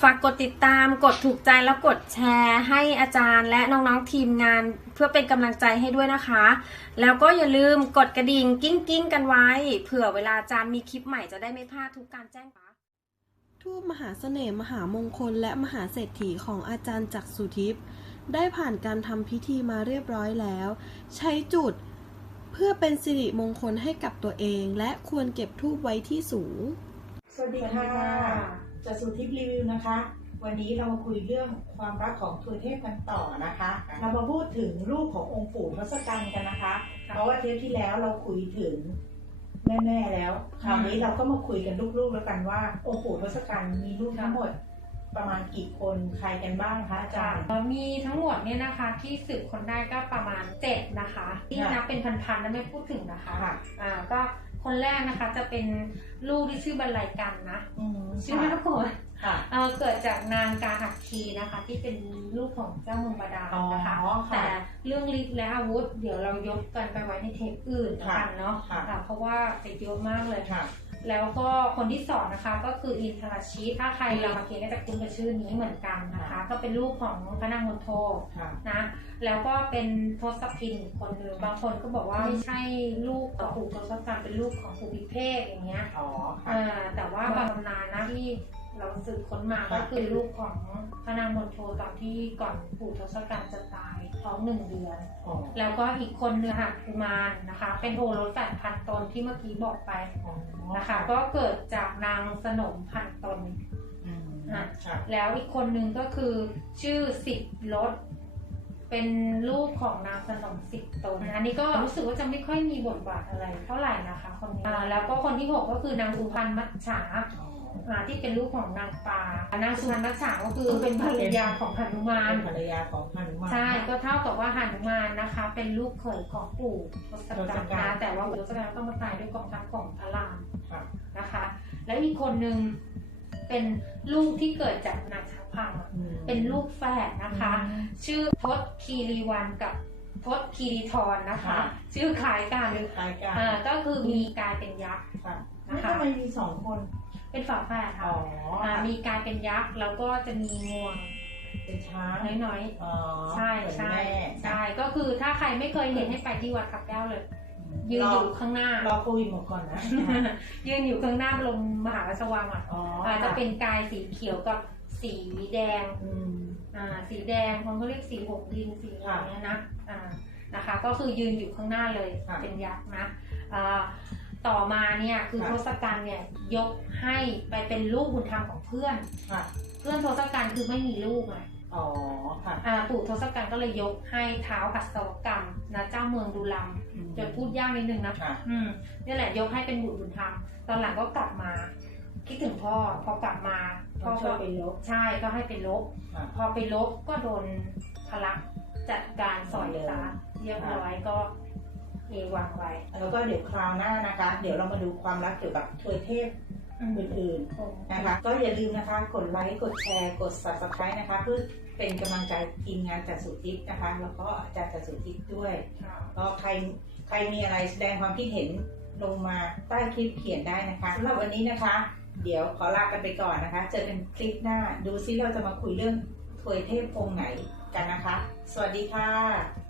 ฝากกดติดตามกดถูกใจแล้วกดแชร์ให้อาจารย์ และน้องๆทีมงานเพื่อเป็นกำลังใจให้ด้วยนะคะ แล้วก็อย่าลืมกดกระดิ่งกิ้งกิ้งๆกันไว้ เผื่อเวลาอาจารย์มีคลิปใหม่จะได้ไม่พลาดทุกการแจ้งปักทูปมหาเสน่ห์มหามงคลและมหาเศรษฐีของอาจารย์จักรสุทิพย์ได้ผ่านการทำพิธีมาเรียบร้อยแล้ว ใช้จุดเพื่อเป็นสิริมงคลให้กับตัวเอง และควรเก็บทูปไว้ที่สูง สวัสดีค่ะ จะสู่ทิปรีวิวนะคะ วันนี้เรามาคุยเรื่องความรักของทวยเทพกันต่อนะคะ เรามาพูดถึงลูกขององค์ปู่ทศกัณฐ์กันนะคะ เพราะว่าเทปที่แล้วเราคุยถึงแม่ๆแล้ว คราวนี้เราก็มาคุยกันลูกๆแล้วกันว่า องค์ปู่ทศกัณฐ์มีลูกทั้งหมดประมาณกี่คนใครกันบ้างคะอาจารย์เอ่อมีทั้งหมดเนี่ยนะคะที่สืบคนได้ก็ประมาณเจ็ดนะคะ ที่ค่ะนับเป็นพันๆนะไม่พูดถึงนะคะค่ะอ่าก็ คนแรกนะคะจะเป็นลูกที่ชื่อบรรลัยกันนะอืมชื่อน่ากลัวค่ะเอ่อเกิดจากนางกาหักคีนะคะ ที่เป็นลูกของเจ้าเมืองบาดาลอ๋อนะคะค่ะแต่เรื่องฤทธิ์และอาวุธ เดี๋ยวเรายกกันไปไว้ในเทปอื่นแล้วกันเนาะค่ะค่ะเพราะว่าจะเยอะมากเลยค่ะ แล้วก็คนที่สองนะคะก็คืออินทราชิตถ้าใครเรามาเกียนก็จะคุ้นกับชื่อนี้เหมือนกันนะคะ ก็เป็นลูกของพระนางมณโทค่ะนะ แล้วก็เป็นทศพินอีกคนหนึ่งบางคนก็บอกว่าไม่ใช่ลูกของปู่ทศกัณฐ์เป็นลูกของปู่พิเภกอย่างเงี้ยอ๋อค่ะอ่าแต่ว่าบางตำนานนะที่ เราสืบค้นมาก็คือลูกของพระนางมณโทตอนที่ก่อนปู่ทศกัณฐ์จะตายท้องหนึ่งเดือนอ๋อแล้วก็อีกคนนึงค่ะกุมารนะคะ เป็นโอรสแปดพันตนที่เมื่อกี้บอกไปอ๋อนะคะ ก็เกิดจากนางสนมพันตนอืมอะค่ะแล้วอีกคนนึงก็คือชื่อสิบรถเป็นลูกของนางสนมสิบตนอันนี้ก็รู้สึกว่าจะไม่ค่อยมีบทบาทอะไรเท่าไหร่นะคะคนนี้อ่าแล้วก็คนที่หกก็คือนางสุพรรณมัจฉาอ๋ออ่า ที่เป็นลูกของนางปานางสุพรรณมัจฉาก็คือเป็นภรรยาของหนุมานเป็นภรรยาของหนุมานใช่ก็เท่ากับว่าหานุมานนะคะ เป็นลูกเขยของปู่ทศกัณฐ์นะแต่ว่าปู่ทศกัณฐ์ต้องมาตายด้วยกองทัพของพระรามค่ะนะคะ แล้วอีกคนนึงเป็นลูกที่เกิดจากนางช้างพังอืมเป็นลูกแฝดนะคะ ชื่อทศคีรีวันกับทศคีรีทรนะคะ ชื่อคล้ายกันเป็นคล้ายกันอ่าก็คือมีกายเป็นยักษ์ค่ะนะคะทำไมมีสองคน เป็นฝาแฝดอ๋ค่ะออ่ามีกายเป็นยักษ์แล้วก็จะมีงวงเป็นช้างน้อยอ๋อๆใช่เหมือนใช่แม่ใช่ก็คือถ้าใครไม่เคยเห็นให้ไปที่วัดขับแก้วเลยยืนรอยู่ข้างหน้ารอโควิดหมดก่อนนะยืนอยู่ข้างหน้าบรมมหาราชวังอะอ๋ออ่าจะเป็นกายสีเขียวกับสีแดงอืมอ่าสีแดงเขาก็เรียกสีหกดินสีอะไรเงี้ยนะอ่านะคะ ก็คือยืนอยู่ข้างหน้าเลยค่ะเป็นยักษ์นะอ่า ต่อมาเนี่ยคือค่ะทศกัณฐ์เนี่ยยกให้ไปเป็นลูกบุญธรรมของเพื่อน ค่ะเพื่อนทศกัณฐ์คือไม่มีลูกไงอ๋อค่ะอ่าปู่ทศกัณฐ์ก็เลยยกให้เท้าหัสวกรรมนะเจ้าเมืองดุลัมอืมจะพูดยากนิดนึงนะค่ะอืมนี่แหละยกให้เป็นบุตรบุญธรรมตอนหลังก็กลับมา คิดถึงพ่อพอกลับมาพ่ต้อองช่วก็ยไปลบใช่ก็ให้ไปลบ ค่ะ พอไปลบก็โดนพลักจัดการสอยซะเรียบร้อยก็ เอวังไว้ แล้วก็เดี๋ยวคราวหน้านะคะ เดี๋ยวเรามาดูความรักเกี่ยวกับทวยเทพอืมอื่นๆนะคะ ก็อย่าลืมนะคะ กดไลค์ กดแชร์ กด subscribe นะคะ เพื่อเป็นกำลังใจทีมงานจัดสุทิพย์นะคะ แล้วก็อาจารย์จัดสุทิพย์ด้วยค่ะก็ใครใครมีอะไรแสดงความคิดเห็นลงมาใต้คลิปเขียนได้นะคะสำหรับวันนี้นะคะ เดี๋ยวขอลากันไปก่อนนะคะ เจอกันคลิปหน้า ดูซิเราจะมาคุยเรื่องถวยเทพองค์ไหนกันนะคะ สวัสดีค่ะดี